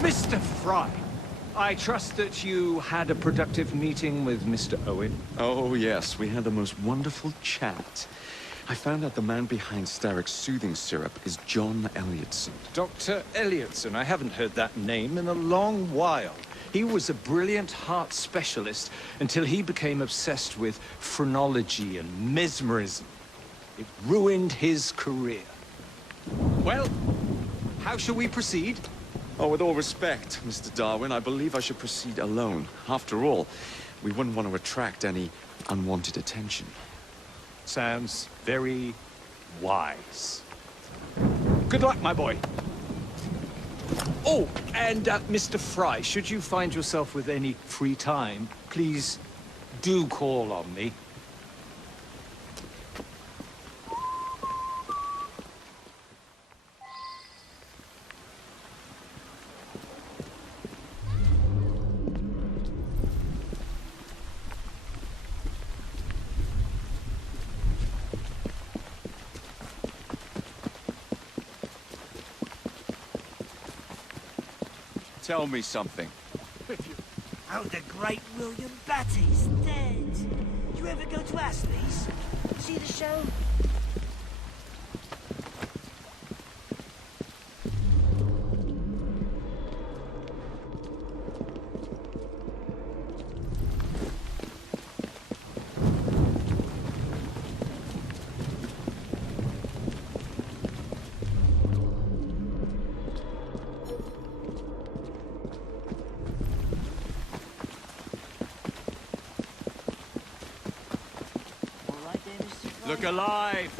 Mr. Fry, I trust that you had a productive meeting with Mr. Owen. Oh, yes. We had the most wonderful chat. I found out the man behind Starrick's soothing syrup is John Elliotson. Dr. Elliotson, I haven't heard that name in a long while. He was a brilliant heart specialist until he became obsessed with phrenology and mesmerism. It ruined his career. Well, how shall we proceed? Oh, with all respect, Mr. Darwin, I believe I should proceed alone. After all, we wouldn't want to attract any unwanted attention. Sounds very wise. Good luck, my boy. Oh, and Mr. Fry, should you find yourself with any free time, please do call on me. Tell me something. Oh, the great William Batty's dead. Do you ever go to Astley's? See the show? Look alive!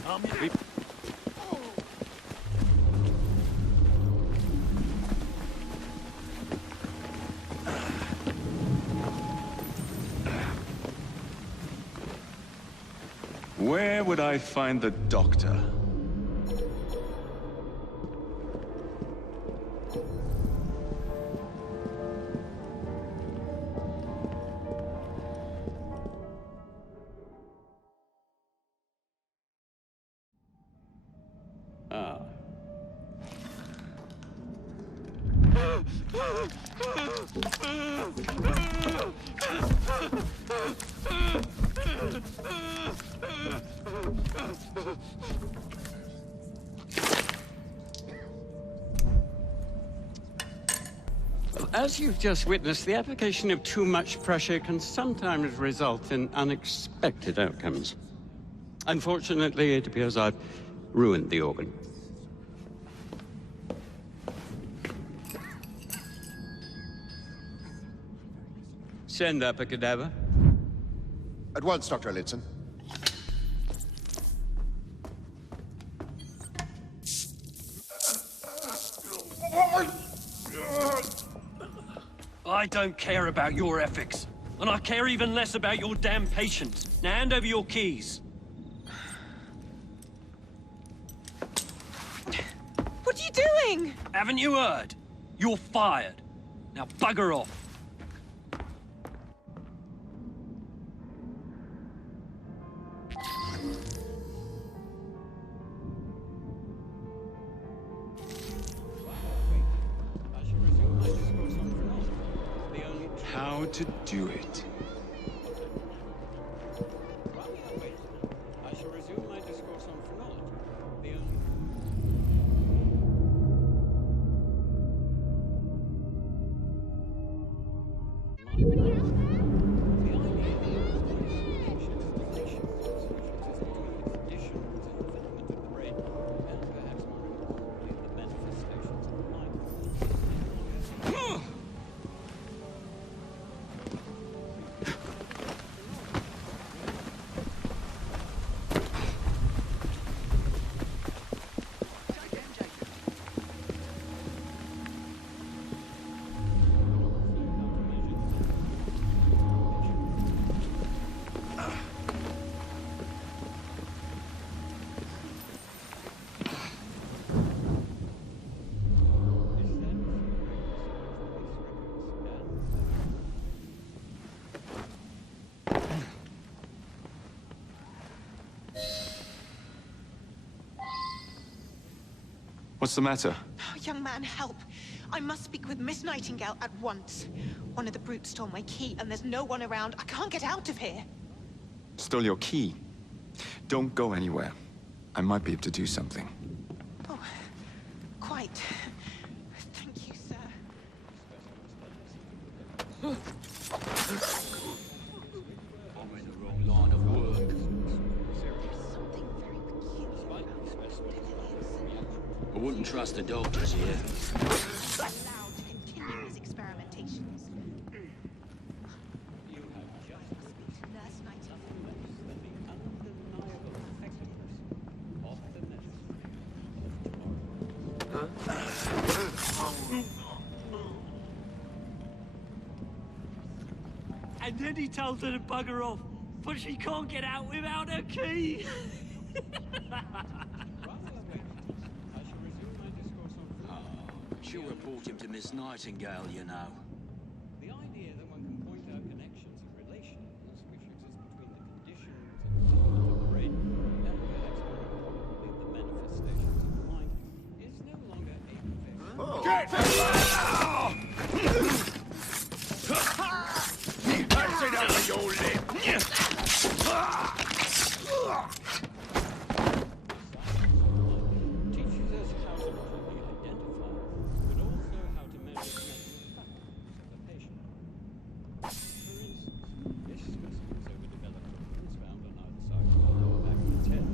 Where would I find the doctor? As you've just witnessed, the application of too much pressure can sometimes result in unexpected outcomes. Unfortunately, it appears I've ruined the organ. Send up a cadaver. At once, Dr. Elliotson. I don't care about your ethics. And I care even less about your damn patients. Now hand over your keys. What are you doing? Haven't you heard? You're fired. Now bugger off. How to do it. I shall resume my discourse on phrenology. What's the matter? Oh, young man, help. I must speak with Miss Nightingale at once. One of the brutes stole my key, and there's no one around. I can't get out of here. Stole your key. Don't go anywhere. I might be able to do something. Oh, quite. Thank you, sir. I'm in the wrong line of work. There's something very peculiar about Syndicate. I wouldn't trust the doctors here. Allowed to continue his experimentations. Speak to Nurse Nightingale. And then he told her to bugger off, but she can't get out without her key. She'll report him to Miss Nightingale, you know. The idea that one can point out connections and relations which exist between the conditions and the brain, and perhaps more importantly, the manifestations of the mind, is no longer a That's it out of your lip! teaches us how to not only identify, but also how to measure the mental faculties of the patient. For instance, this specimen is overdeveloped organs found on either side of the lower back of the tail.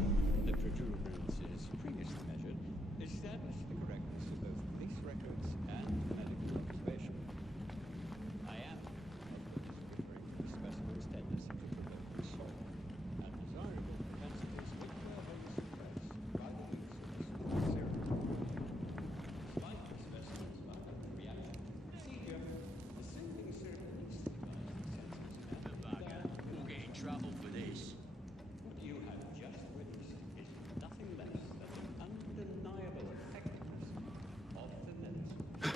The protuberances previously measured established the correctness of both police records and medical observation. I am referring to the specimen's tendency to provoke assault and desirable propensities which were wholly suppressed by the use of this serum. Despite the specimen's violent reaction, see here, the soothing serum released the Bugger. We'll get in trouble for this. What you have just witnessed is nothing less than the undeniable effectiveness of the medicine.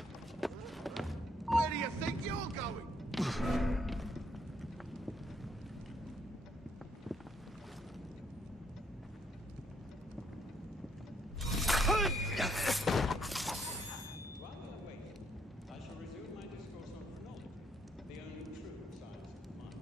Where do you think you're going? While we are waiting, I shall resume my discourse on phrenology, the only true science of the mind.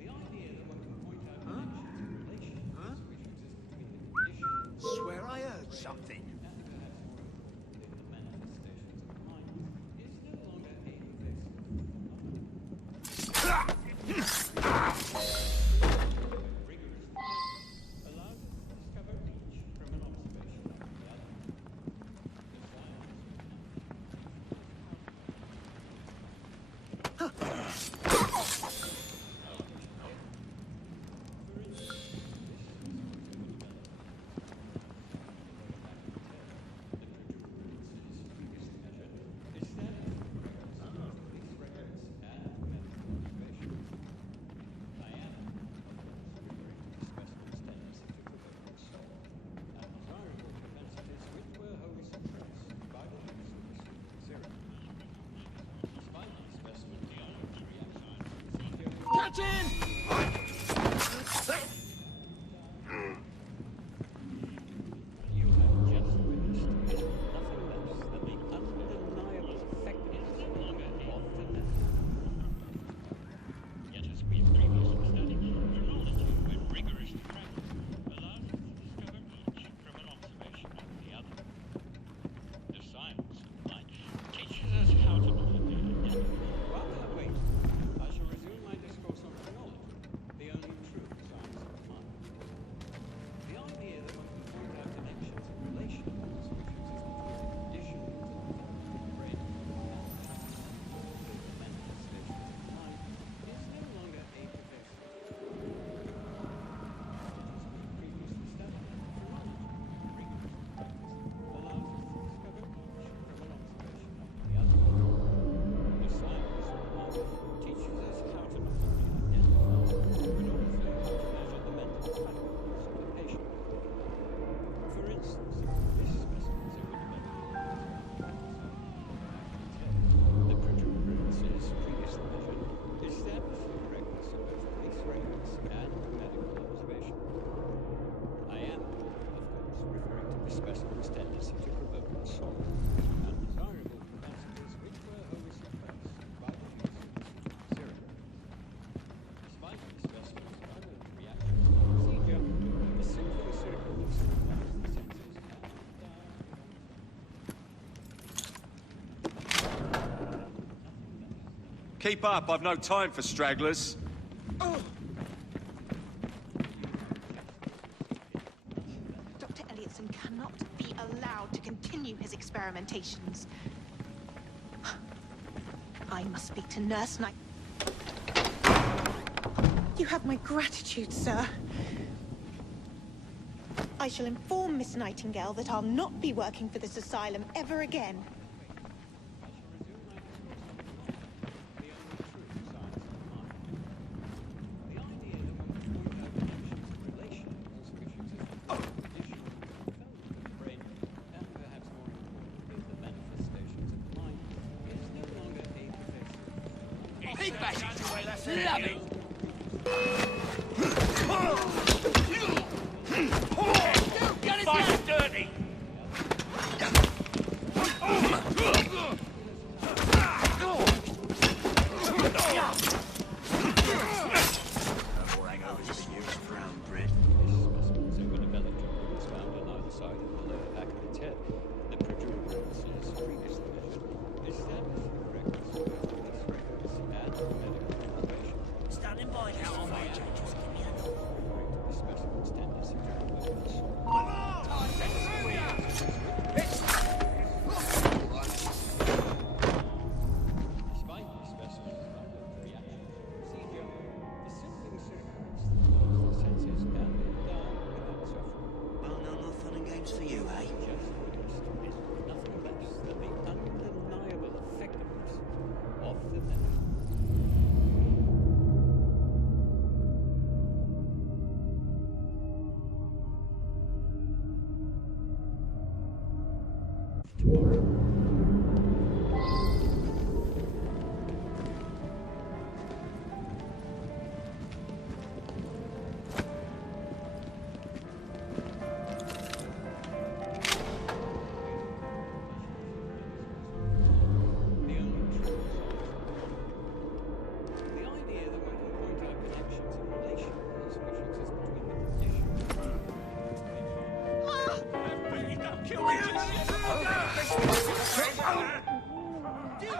The idea that one can point out connections and relations which exist between the conditions Swear I heard something. and perhaps more importantly the manifestations of the mind is no longer a pervasive phenomenon. Rigorous method allows us to discover each from an observation of the other. The science for instance, this specimen the protuberances previously measured established the correctness of both police records and medical observation. I am, referring to the specimen's tendency to provoke assault and desirable propensities which were wholly suppressed by the use of this serum. Despite the specimen's violent reaction, Captain! you have just witnessed is nothing less than the undeniable effectiveness of the method. Yet as we've previously studied, phrenology, when rigorously practiced, allows us to discover each from an observation of the other. The science of mind teaches us how to identify. While we are waiting, I shall resume my discourse on phrenology, the Keep up, I've no time for stragglers. Dr. Elliotson cannot be allowed to continue his experimentations. I must speak to Nurse Night. You have my gratitude, sir. I shall inform Miss Nightingale that I'll not be working for this asylum ever again.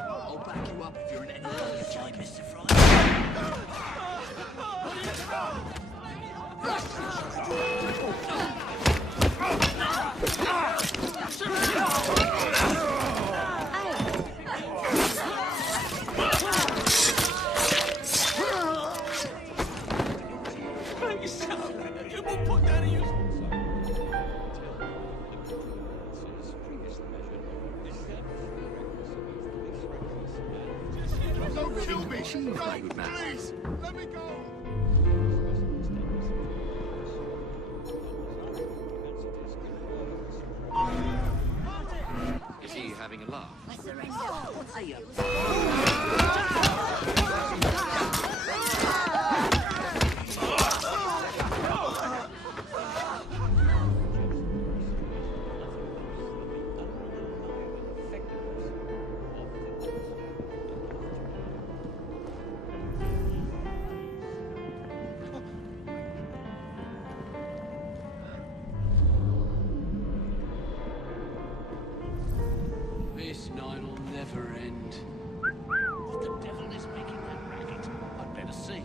I'll back you up if you're in any longer time, Mr. Fry. Don't kill me! Don't, please! Let me go! Is he having a laugh? This night'll never end. What the devil is making that racket? I'd better see.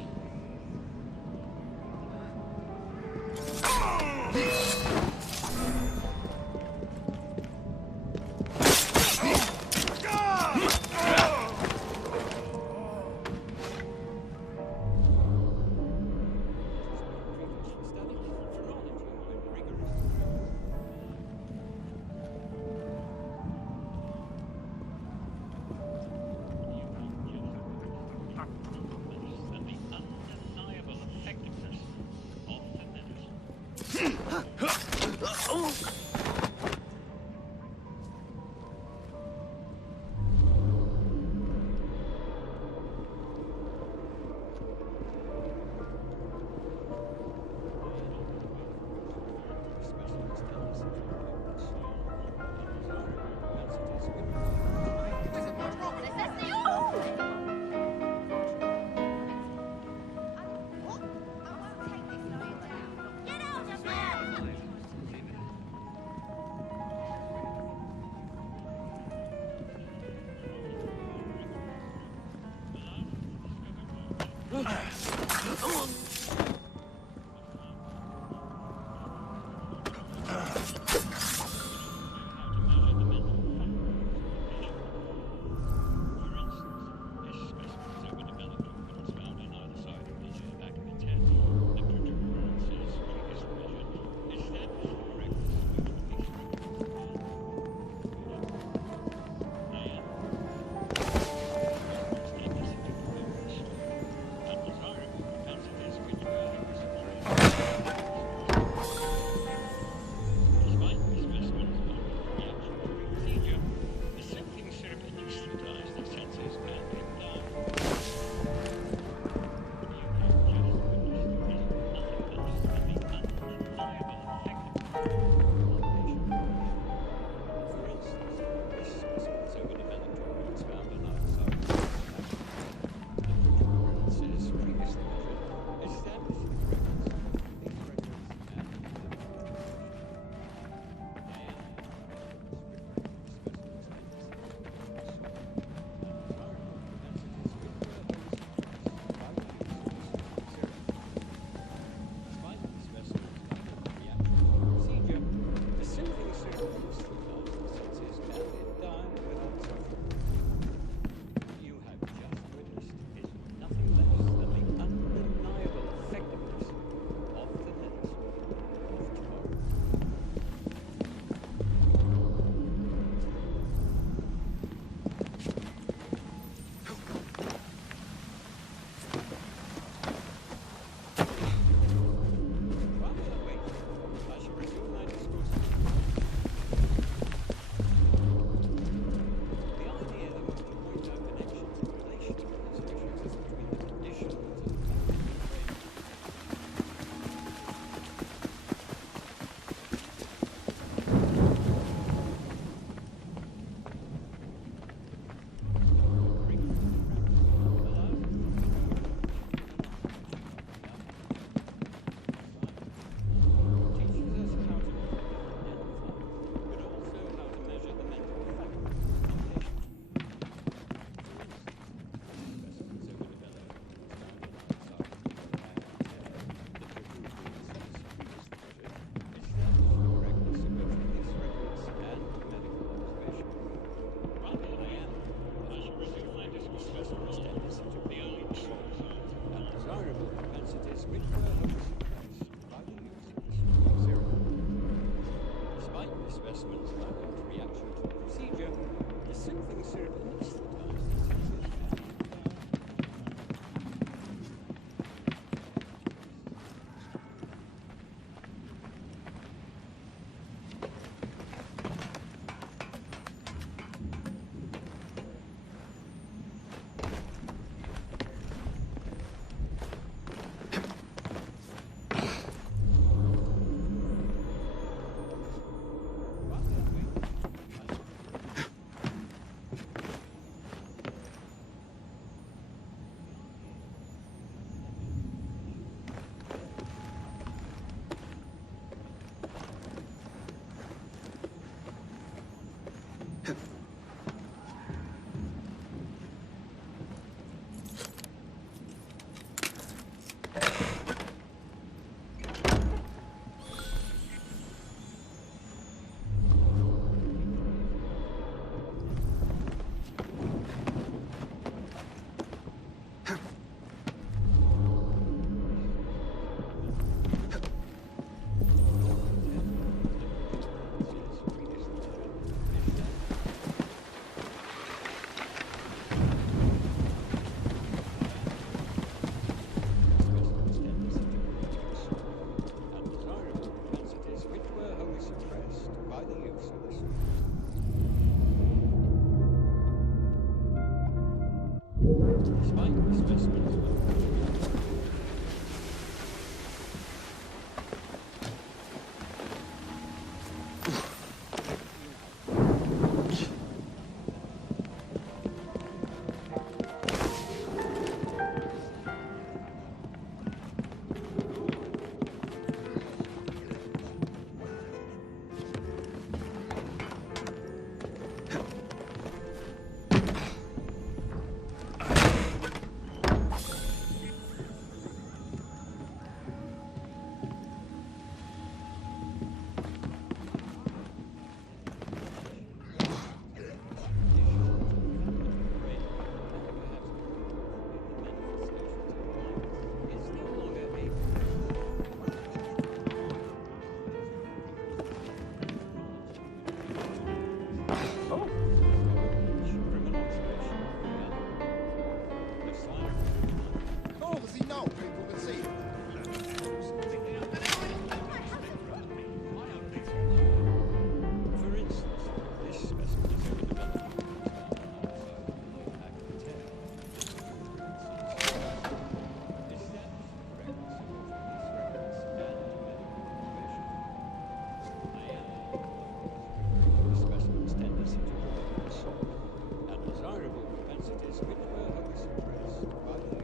which were suppressed by the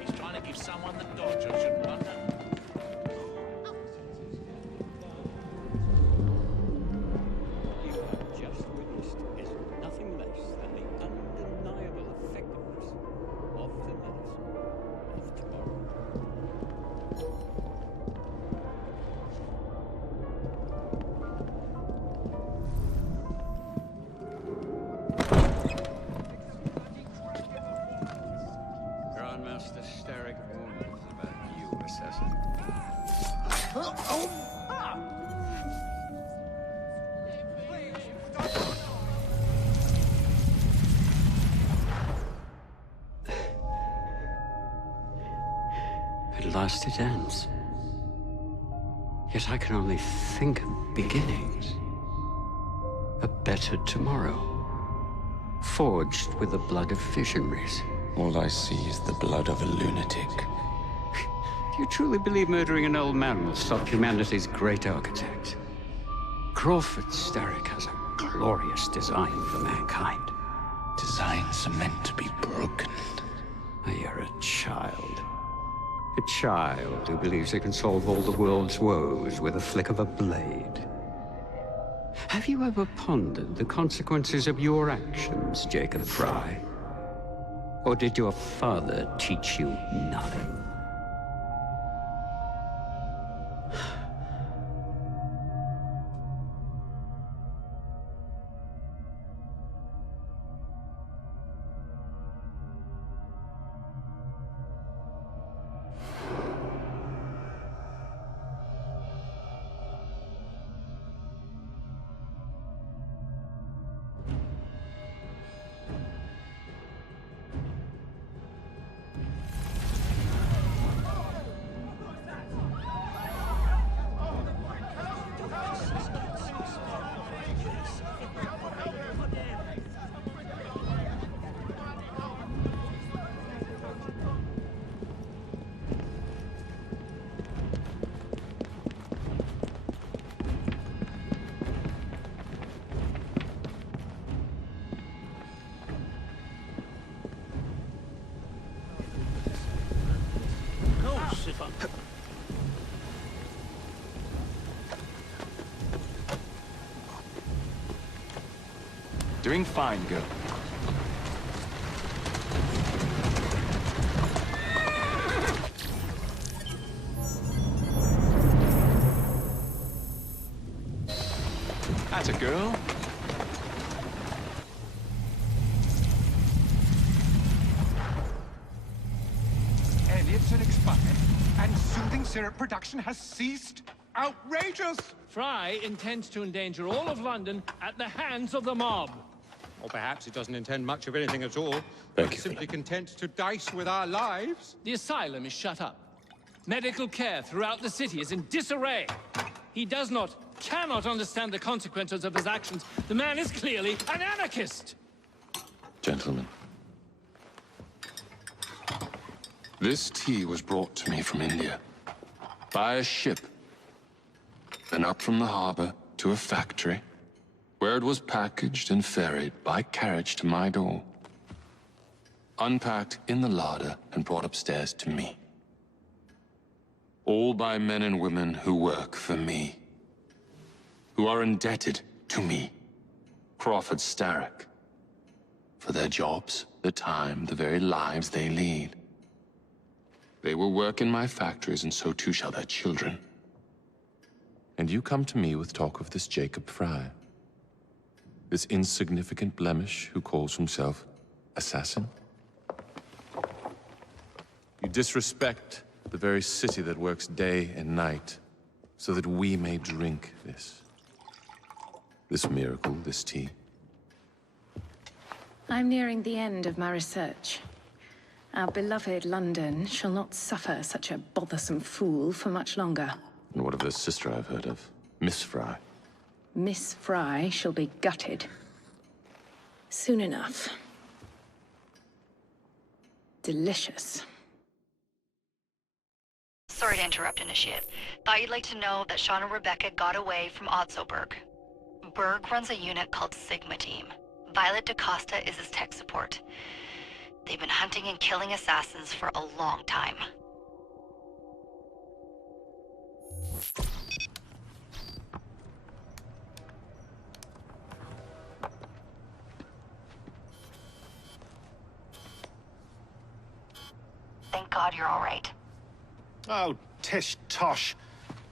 He's trying to give someone the dodge, I shouldn't wonder. you have just witnessed is nothing less than the undeniable effectiveness of the medicine of tomorrow. Grandmaster Starrick warned us about you, assassin. At last it ends. Yet I can only think of beginnings. A better tomorrow. Forged with the blood of visionaries. All I see is the blood of a lunatic. Do you truly believe murdering an old man will stop humanity's great architect? Crawford Starrick has a glorious design for mankind. Designs are meant to be broken. You're a child. A child who believes they can solve all the world's woes with a flick of a blade. Have you ever pondered the consequences of your actions, Jacob Fry? Or did your father teach you nothing? Doing fine, girl. That's a girl. Elliot's are expired, and soothing syrup production has ceased. Outrageous! Fry intends to endanger all of London at the hands of the mob. Or perhaps it doesn't intend much of anything at all. Thank you, Simply content to dice with our lives. The asylum is shut up. Medical care throughout the city is in disarray. He cannot understand the consequences of his actions. The man is clearly an anarchist! Gentlemen. This tea was brought to me from India. By a ship. Then up from the harbor to a factory, where it was packaged and ferried by carriage to my door. Unpacked in the larder and brought upstairs to me. All by men and women who work for me. Who are indebted to me, Crawford Starrick. For their jobs, the time, the very lives they lead. They will work in my factories, and so too shall their children. And you come to me with talk of this Jacob Fry. This insignificant blemish who calls himself assassin? You disrespect the very city that works day and night so that we may drink this. This miracle, this tea. I'm nearing the end of my research. Our beloved London shall not suffer such a bothersome fool for much longer. And what of the sister I've heard of? Miss Fry. Miss Fry shall be gutted. Soon enough. Delicious. Sorry to interrupt, Initiate. Thought you'd like to know that Sean and Rebecca got away from Otzoberg. Berg runs a unit called Sigma Team. Violet DaCosta is his tech support. They've been hunting and killing assassins for a long time. Thank God you're all right. Oh, tish tosh.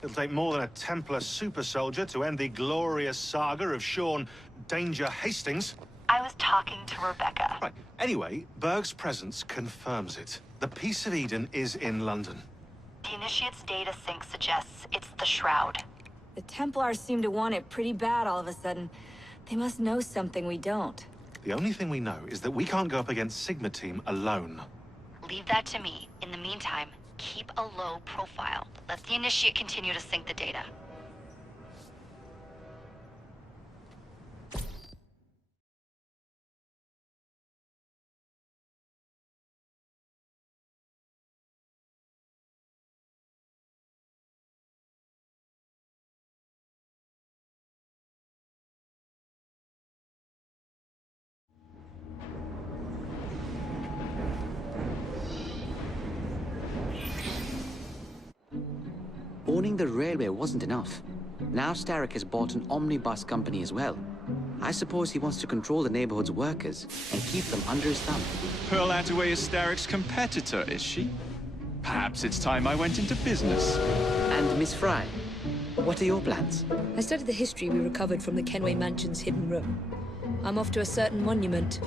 It'll take more than a Templar super soldier to end the glorious saga of Sean Danger Hastings. I was talking to Rebecca. Right. Anyway, Berg's presence confirms it. The Peace of Eden is in London. The Initiate's data sync suggests it's the Shroud. The Templars seem to want it pretty bad all of a sudden. They must know something we don't. The only thing we know is that we can't go up against Sigma Team alone. Leave that to me. In the meantime, keep a low profile. Let the Initiate continue to sync the data. Owning the railway wasn't enough. Now Starrick has bought an omnibus company as well. I suppose he wants to control the neighborhood's workers and keep them under his thumb. Pearl Attaway is Starrick's competitor, is she? Perhaps it's time I went into business. And Miss Fry, what are your plans? I studied the history we recovered from the Kenway Mansion's hidden room. I'm off to a certain monument.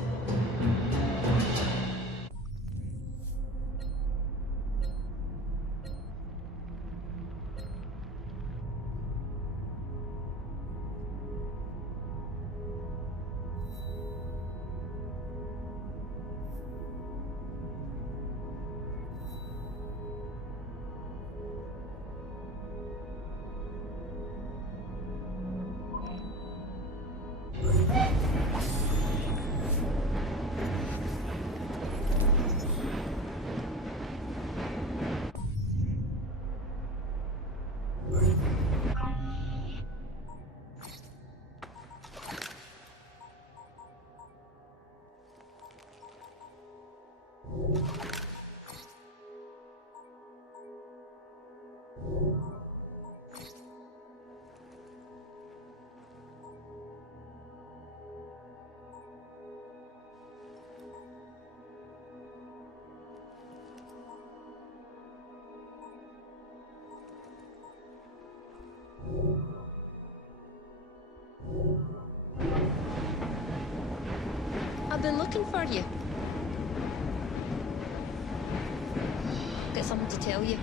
I've been looking for you. Got something to tell you.